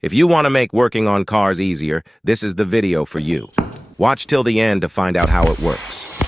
If you want to make working on cars easier, this is the video for you. Watch till the end to find out how it works.